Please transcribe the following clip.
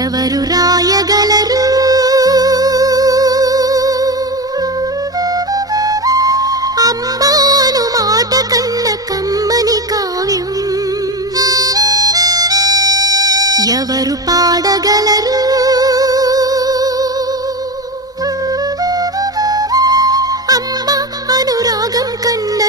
ఎవరు రాయగలరు అమ్మాను మాట కన్న కమ్మని కావ్యం ఎవరు పాడగలరు అమ్మ అనురాగం కన్న